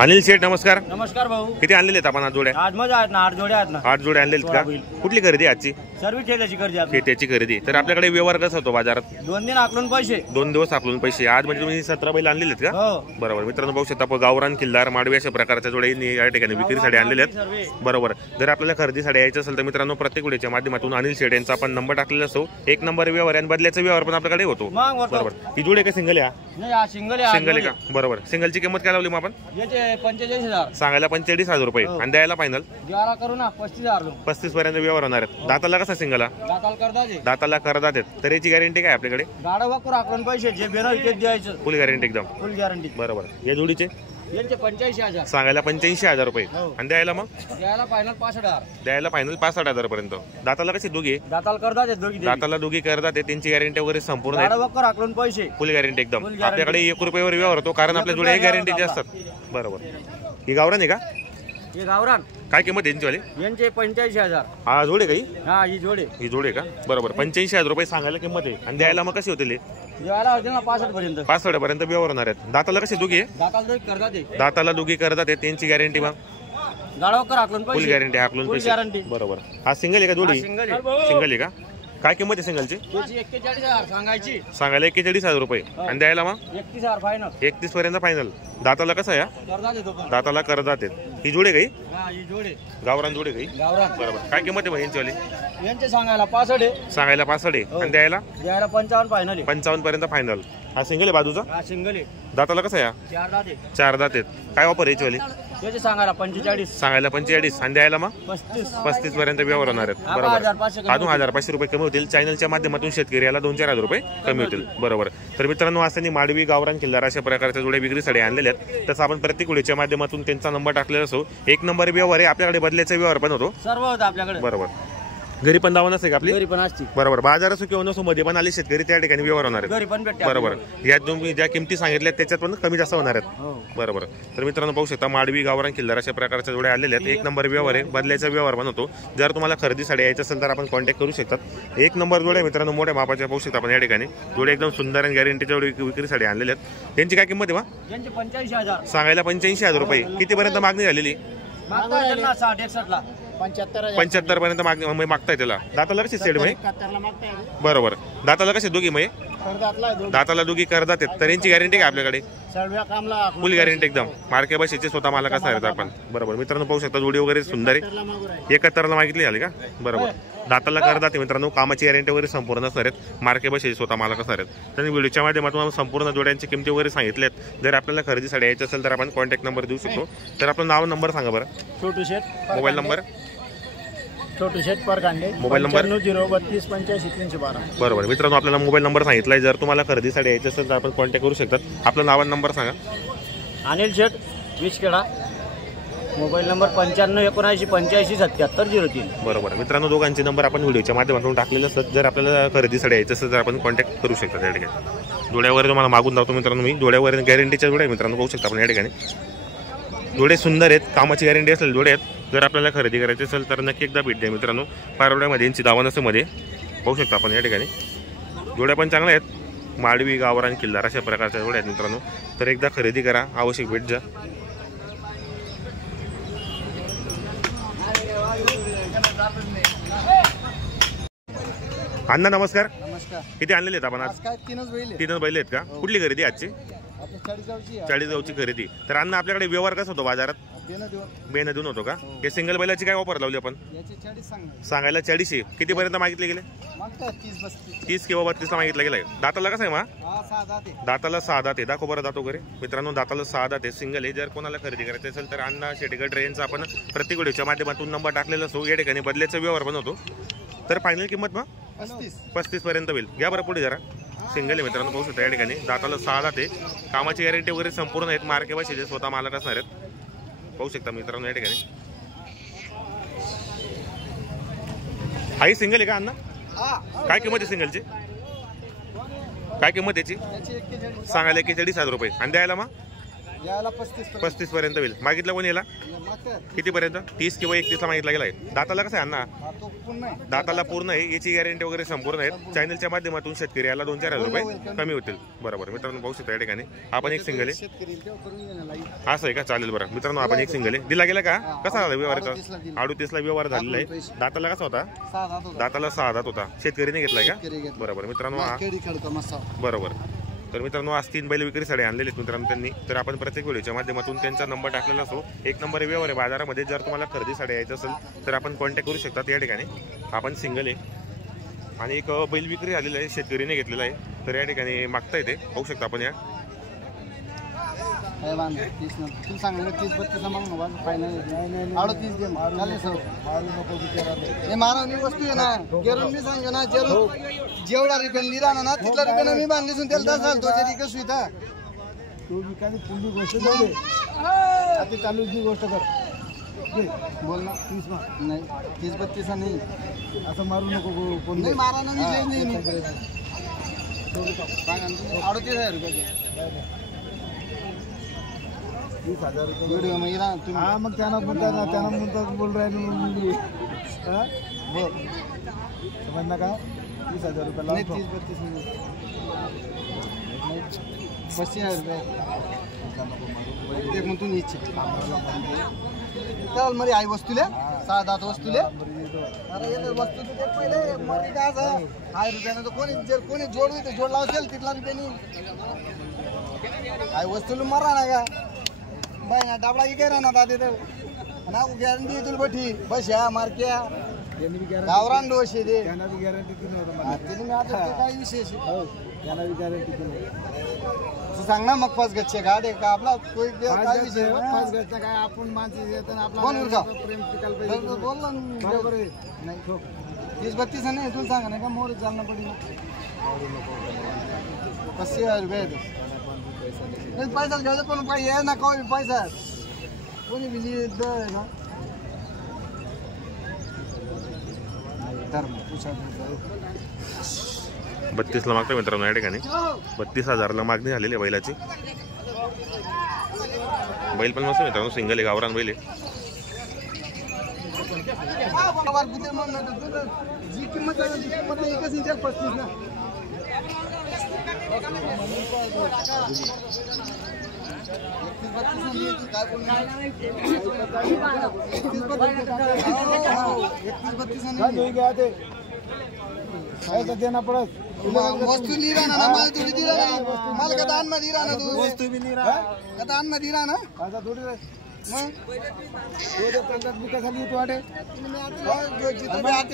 अनिल शेठ नमस्कार. नमस्कार भाऊ. किती आणलेले आहेत आपण आज जोड्या? आज मजा आहेत ना, 8 जोड्या आहेत ना. 8 जोड्या आणलेत का? कुठली खरेदी आजची? सर्व ठेक्याची खरेदी आपली. ठेक्याची खरेदी. तर आपल्याकडे व्यवहार कसा होतो बाजारात? 2 दिन आकलून पैसे. 2 दिवस आकलून पैसे. आज म्हणजे तुम्ही 17 बैल आणलेले आहेत का? हो. बरोबर. मित्रांनो बघू शकता आपण गावरान, किल्लार, माडवी अशा प्रकारच्या जोड्या या ठिकाणी विक्रीसाठी आणलेल्या आहेत. बरोबर. जर आपल्याला खरेदीसाठी यायचं असेल तर मित्रांनो प्रत्येक वेळेच्या माध्यमातून अनिल शेठ यांचा आपण नंबर टाकलेला असतो. 1 नंबर व्यवहार आणि बदल्याचा व्यवहार पण आपल्याकडे होतो. बरोबर. ही जोडी का सिंगल आहे? नाही, हा सिंगल आहे. सिंगल आहे का? बरोबर. सिंगलची किंमत काय लावली मग आपण? याचे 45,000 सांगायला 45,000 रुपये आणि द्यायला फायनल 11 करू ना. 35,000. 35 पर्यंत व्यवहार होणार आहेत. दाताला कसा सिंगला? दाताल करता जे. दाताला करदात आहेत. तर याची गॅरंटी काय आपल्याकडे? गाडा वाकर आकलून पैसे जे बेनर ते द्यायचं. फुल गॅरंटी एकदम. फुल गॅरंटी. बरोबर. या जोडीचे यांचे 85,000. सांगायला 85,000 रुपये आणि द्यायला मग? द्यायला फायनल 65,000. द्यायला फायनल 65,000 पर्यंत. दाताला कशी दोघी? दाताल करता जे दोघी. दाताला दोघी करदात आहे. त्यांची गॅरंटी वगैरे संपूर्ण गाडा वाकर आकलून पैसे. फुल गॅरंटी एकदम. आपल्याकडे 1 रुपयावर व्यवहार होतो कारण आपल्या जोड्या गॅरंटीचे असतात. बरोबर. ही गावरान आहे का? हे गावरान. काय किंमत यांची वाली? यांचे 85,000. हा जोडे काही? हा ही जोडे. ही जोडे का? बरोबर. 85,000 रुपये सांगायला किंमत आहे आणि द्यायला मग कशी होतील? द्यायला होते ना 65 पर्यंत. 65 पर्यंत व्यवहार होणार आहेत. दाताला कशी दोघी आहे? दाताल दोघी करता जे. दाताला दोघी करदात आहे. त्यांची गॅरंटी मग? गाडा वाकर आकलून पैसे. फुल गॅरंटी हाकलून फुल पैसे. गॅरंटी. बरोबर. हा सिंगल आहे का जोडी? सिंगल आहे. सिंगल आहे का? काय किंमत आहे सिंगलची? त्याची 41,000 सांगायची. सांगायला 41,000 रुपये आणि द्यायला मग? 31,000 फायनल. 31 पर्यंत फायनल. दाताला कसं आहे? करता देतो पण. दाताला करदात आहेत. ही जोडे काही? हा ही जोडे. गावरान जोडे काही? गावरान. बरोबर. काय किंमत आहे मग यांची वाली? यांचे सांगायला 65 आहे. सांगायला 65 आहे आणि द्यायला? द्यायला 55 फायनल आहे. 55 पर्यंत फायनल. हा सिंगल आहे बाजूचा? हा सिंगल आहे. दाताला कसं आहे? 4 दात आहे. 4 दात आहेत. काय वापर याची वाली? त्याचे सांगायला 45. सांगायला 45 आणि द्यायला मग? 35 पर्यंत व्यवहार होणार आहेत. बरोबर. अजून 1,500 रुपये कमी होतील. चॅनलच्या माध्यमातून शेतकरी याला 2-4 रुपये कमी होतील. बरोबर. तर मित्रांनो असताना माडवी, गावरान, किल्लार अशा प्रकारच्या जोड्या विक्रीसाठी आणलेल्या आहेत. तसं आपण प्रत्येक व्हिडिओच्या माध्यमातून त्यांचा नंबर टाकलेला असो. 1 नंबर व्यवहार आहे. आपल्याकडे बदल्याचा व्यवहार पण होतो. सर्व होतं आपल्याकडे. बरोबर. घरी पण दावा नसते का आपली? घरी पण असते. बरोबर. बाजार असो किंवा नसो मध्ये पण आले शेतकरी त्या ठिकाणी व्यवहार होणार आहेत. घरी पण भेटते. बरोबर. यात तुम्ही ज्या किमती सांगितल्या त्याच्यात पण कमी जास्त होणार आहेत. बरोबर. तर मित्रांनो पाहू शकता माडवी, गावरान, किल्लार अशा प्रकारच्या जोड्या आलेल्या आहेत. 1 नंबर व्यवहार आहे. बदल्याचा व्यवहार पण होतो. जर तुम्हाला खरेदीसाठी यायचं असेल तर आपण कॉन्टॅक्ट करू शकतात. 1 नंबर जोड्या मित्रांनो मोठ्या मापाच्या पाहू शकता आपण या ठिकाणी. जोड्या एकदम सुंदर आणि गॅरंटीच्या विक्रीसाठी आणलेल्या आहेत. त्यांची काय किंमत आहे मग? यांचे 85,000. सांगायला 85,000 रुपये. कितीपर्यंत मागणी झालेली? 75 पर्यंत मागताय त्याला. दाताला कशी सेड मै? बरोबर. दाताला कशी दोघी मै? दाताला दोघी करदात आहेत. तर यांची गॅरंटी काय आपल्याकडे? फुल गॅरंटी एकदम. मार्के बशीचे स्वतः मालक असणार आहेत आपण. बरोबर. मित्रांनो पाहू शकता जोडी वगैरे सुंदर आहे. 71ला मागितली झाली का? बरोबर. दाताला करदात आहे मित्रांनो. कामाची गॅरंटी वगैरे संपूर्ण असणार आहेत. मार्के बशीचे स्वतः मालक असणार आहेत. त्यांनी व्हिडिओच्या माध्यमातून संपूर्ण जोड्यांची किमती वगैरे सांगितल्यात. जर आपल्याला खरेदीसाठी यायचं असेल तर आपण कॉन्टॅक्ट नंबर देऊ शकतो. तर आपलं नाव नंबर सांगा बरं. Chhotu Sheth. Mobile number? Chhotu Sheth Parkande. Mobile number? 032 85 312. बरोबर. मित्रांनो आपल्याला मोबाईल नंबर सांगितलाय. जर तुम्हाला खरेदीसाठी यायचं असेल तर आपण कॉन्टॅक्ट करू शकतात. आपलं नाव आणि नंबर सांगा. अनिल शेठ विषखेडा. Mobile number 95 79 85 77 03. बरोबर. मित्रांनो दोघांचे नंबर आपण व्हिडिओच्या माध्यमातून टाकलेले असतात. जर आपल्याला खरेदीसाठी यायचं असेल तर आपण कॉन्टॅक्ट करू शकता त्या ठिकाणी. जोड्यावर तुम्हाला मागून जातो मित्रांनो मी. जोड्यावर गॅरंटीच्या जोड्या मित्रांनो पाहू शकता आपण या ठिकाणी. जोडे सुंदर आहेत. कामाची गॅरंटी असलेले जोडे आहेत. जर आपल्याला खरेदी करायची असेल तर नक्की एकदा भेट द्या मित्रांनो. पारवड्यामध्ये यांची दावानसमध्ये पाहू शकता आपण या ठिकाणी. जोड्या पण चांगल्या आहेत. माडवी, गावरान, किल्लार अशा प्रकारच्या जोड्या आहेत मित्रांनो. तर एकदा खरेदी करा. आवश्यक भेट जा. अण्णा नमस्कार. नमस्कार. किती आणलेले आहेत आपण आज? 3च बैल आहेत का? कुठली खरेदी आजची? 40 गावची खरेदी. तर अण्णा आपल्याकडे व्यवहार कसा होतो बाजारात? बेन देऊन होतो का? हे सिंगल बैलाची काय ऑफर लावली आपण? सांगायला 40. किती पर्यंत मागितले गेले? 30 किंवा 32 ला मागितलं गेलाय. दाताला कसं आहे मग? दाताला 6 दात आहे. दाखव बरं दात वगैरे मित्रांनो. दाताला 6 दात आहे. सिंगल आहे. जर कोणाला खरेदी करायची असेल तर अण्णा शेटेकर यांचा आपण प्रत्येक व्हिडिओच्या माध्यमातून नंबर टाकलेला असतो. या ठिकाणी बदल्याचा व्यवहार पण होतो. तर फायनल किंमत मग 35 पर्यंत होईल. घ्या बरं पुढे जरा. सिंगल आहे मित्रांनो पाहू शकता या ठिकाणी. दाताला 6 दात आहे. कामाची गॅरंटी वगैरे संपूर्ण आहेत. मार्के बशीचे स्वतः मालक असणार आहेत. पाहू शकता मित्रांनो या ठिकाणी. हाही सिंगल आहे का अण्णा? काय किंमत आहे सिंगलची? काय किंमत याची? सांगायला 41,000 रुपये आणि द्यायला मग? याला 35 35 पर्यंत होईल. मागितला कोणी याला किती पर्यंत? 30 किंवा 31 ला मागितला गेलाय. दाताला कसं आहे अण्णा? दाताला पूर्ण आहे. याची गॅरंटी वगैरे संपूर्ण आहे. चॅनलच्या माध्यमातून शेतकरी याला 2-4 हजार रुपये कमी होतील. बरोबर मित्रांनो पाहू शकता या ठिकाणी आपण एक सिंगल आहे. असं आहे का? चालेल. बरं मित्रांनो आपण एक सिंगल आहे. दिला गेला का? कसा झाला व्यवहाराचा? 38 ला व्यवहार झालेला आहे. दाताला कसा होता? दाताला 6 दात होता. शेतकरीने घेतलाय का? बरोबर मित्रांनो बरोबर. तर मित्रांनो आज 3 बैल विक्रीसाठी आणलेले आहेत मित्रांनो त्यांनी. तर आपण प्रत्येक व्हिडिओच्या माध्यमातून त्यांचा नंबर टाकलेला असो. 1 नंबर व्यवहार आहे बाजारामध्ये. जर तुम्हाला खरेदीसाठी यायचं असेल तर आपण कॉन्टॅक्ट करू शकतात. या ठिकाणी आपण सिंगल आहे आणि एक बैल विक्री आलेला आहे. शेतकरीने घेतलेला आहे. तर या ठिकाणी मागता येते पाहू शकता आपण. या मानवनी वस्तू आहे ना. जेवढा रुपये लिरा ना तिथला रुपये मी बांधली त्याला 10 तो जरी कसं इथं तू विकायची पुढली गोष्ट आता चालूची गोष्ट कर. बोल ना 30 नाही 30-32 नाही असं मारू नको. कोण नाही मारा ना. विषय नाही. 38,000 रुपये 30,000 रुपये हा मग त्यांना म्हणतात बोल राहिले बोल समजलं का? 30,000 रुपये 30-32 35,000 रुपये मग तुम्ही इच्छा चल मरी आई वस्तूले 6 दात वस्तूले. अरे वस्तू ते पहिले मरी काय 1,000 रुपयानं तर कोणी जोड लावसेल तिथला रुपयानी आई वस्तूला मरा ना का बाय ना डाबडा की ना दादे तर ना गॅरंटी तुला बठी बस या मार्क्या गावरान डोशे दे गॅरंटी काय विशेष सांग ना. मग 5 गच्चे गाडे का आपला काय विषय 5 गच्चा काय आपण माणसं बोल ना बरोबर नाही 30-32 नाही तुला सांगा नाही का मोर चालना पडेल 35,000 रुपये नाही. पैसा घ्यायचा पण पाहिजे ना का पैसा कोणी बिली ना 32 ला मागतो मित्रांनो. या ठिकाणी 32,000 ला मागणी झालेली आहे बैलाची. बैल पण मस्त मित्रांनो. सिंगल आहे गावरान बैल आहे. जी किंमत एकच 35 ना. देना पडत वस्तू लिरा ना मला तुझी दिला ना मला का दान मध्ये दिला ना तू वस्तू बी लिरा का दान मध्ये दिला ना आता थोडी मग तो पंचायत बुका झाली तू वाटे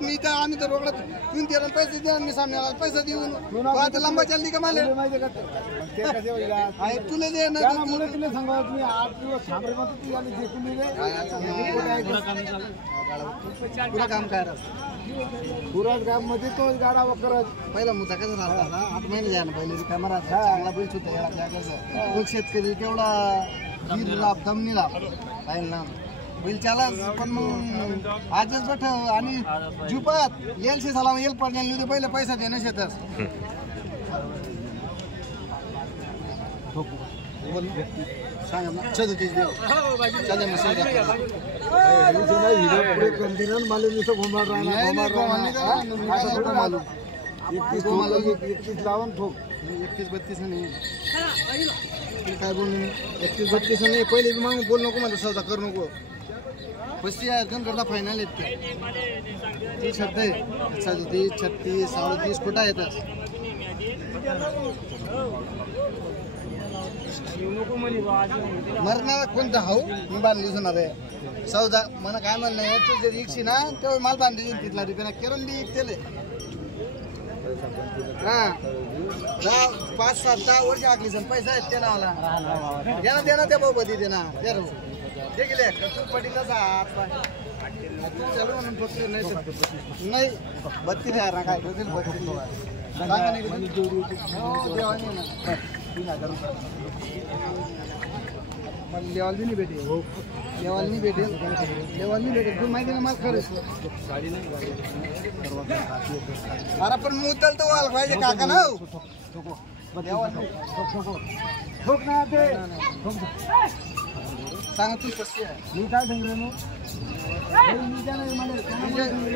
मी तर आम्ही तर रोकडा तुम्ही त्याला पैसे द्या मी सामने पैसा देऊन आता लंबा चालली का मला तुला दे ना मुळे तुला सांगा तुम्ही 8 दिवस थांबरे मग तू झाली देखून पुरा काम काय पुराच गाव मध्ये तो गाडा करत पहिला मुद्दा कसा राहता ना 8 महिने जायला पहिले कॅमेरा चांगला बैल होता याला शेतकरी तेवढा लाभ दमनी लाभ पाहिजे ना बैल चाला पण मग आजच बठ आणि जुपात येलशे झाला येल पडण्याला पहिले पैसा देणं शेतात सांगा ना 37 देव चला मी सांगा पुढे कंटिन्यू मालूम नुसतं घुमार राहणार 31 लावून ठोक 31-32 नाही काय बोल 31-32 नाही पहिले मग बोल नको मला सौदा करू नको 35,000 करता फायनल येत ते 36 37 कुठं येतात मरणार कोणता हाऊ मी बांधली होणार आहे सौदा मला काय म्हणणं आहे तू जर इकशी ना तेव्हा माल बांधली तिथला रुपये केरळ बी इकतेले हा 5-7-10 वर्ष आखली सण पैसा आहेत ते नावाला देना त्या बाबती देना ते गेले पटीला चालू म्हणून फक्त नाही 32,000 ना काय 32 3,000 रुपये लेवल भी नहीं भेटे लेवल नहीं भेटे तू माहिती ना मला खरं अरे पण मुद्दल तो व्हायला पाहिजे काका ना ठोक ना ते सांगा तू कशी आहे मी काय सांगितलं ना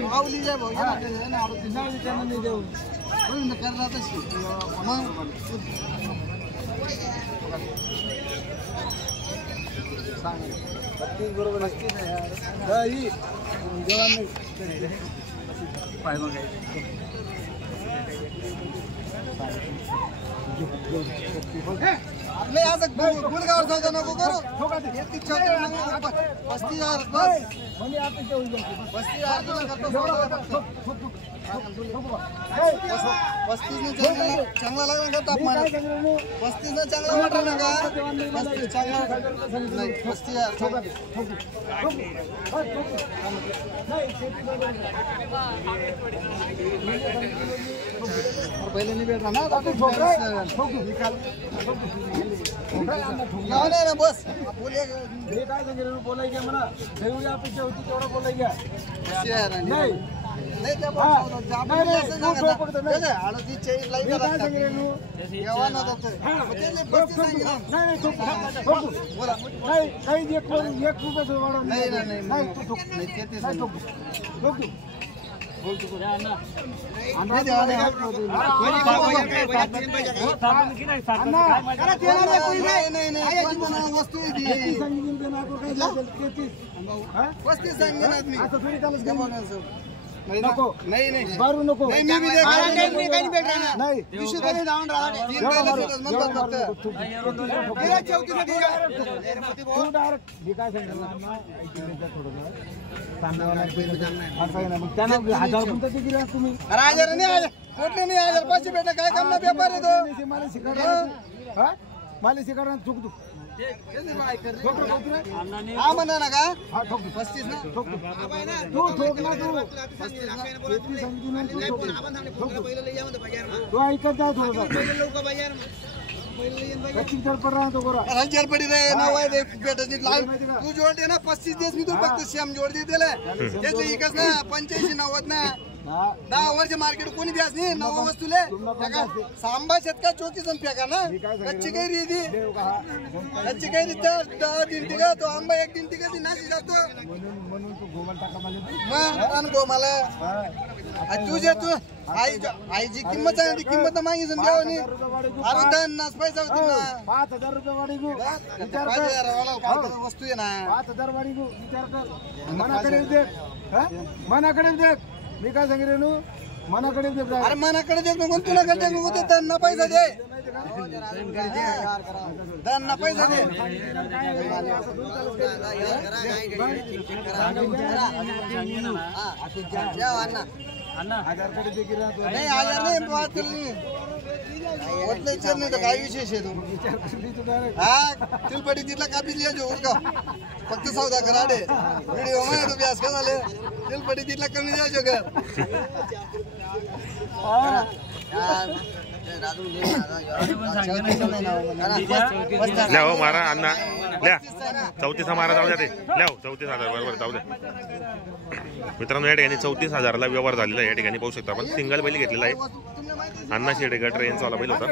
माऊली जाय भाऊ नाही देऊ करला तशी मग सांग 32 बरोबर 32 आहे जेवण नाही पाय बघायचं नाही आज गुलगावर जाऊ नको करू 35,000 बस 35,000 चांगला लागला का तापमान 35 ना चांगला वाटला ना का 35 चांगला नाही 35,000 पहिले नाही भेटला ना ना बस बोलूया काय सांगितलं बोलायचं म्हणा देऊया अपेक्षा होती तेवढं बोलायचं नाही नाही त्या वस्तू नको नाही नाही बारू नको नाही तुम्ही हजार नाही कुठले नाही 1,000 भेटा काय काम ना व्यापार आहे तो मला शिकवणार चुक तू हा म्हणा ना का 35 ना तू ठोक ना तू ऐकत जा थोडं तू जोड दे ना 35 दिवस मी तू फक्त श्याम जोड दे त्याला त्याचं एकच ना 85-90 ना 10 वर्ष मार्केट कोणी ब्यास नाही नवा वस्तूले सांबा शेतका चौकी जण फेका ना कच्ची कैरी दी कच्ची कैरी 10 दिन टिका तो आंबा 1 दिन टिका ती नाशी जातो म्हणून तू गोमल टाका मला गोमाला तुझे तू आईची किंमत सांगितली किंमत मागी समजावणी अरे दन नाच पैसा होती ना 5,000 रुपये वाढी गो विचार कर वस्तू आहे ना 5,000 वाढी गो विचार कर मनाकडे देख मनाकडे देख मी काय सांगितलं मनाकडे देख अरे मनाकडे देख नको तुलाकडे देख नको ते दन पैसा दे दन पैसा दे नाही 1,000 नाही काय विशेष आहे तू हा तिलपटी तिथला कापी लिहायचो का फक्त सौदा कराडे व्हिडिओ मध्ये तू व्यास का झाले तिलपटी तिथला कमी द्यायचो का ल्या मारा अण्णा ल्या 34 मारा जाऊ द्या ते ल्या 34,000 बरोबर जाऊ द्या मित्रांनो या ठिकाणी 34,000ला व्यवहार झालेला या ठिकाणी पाहू शकता आपण सिंगल बैल घेतलेला आहे अण्णा शेडे गट रेंजवाला बैल होता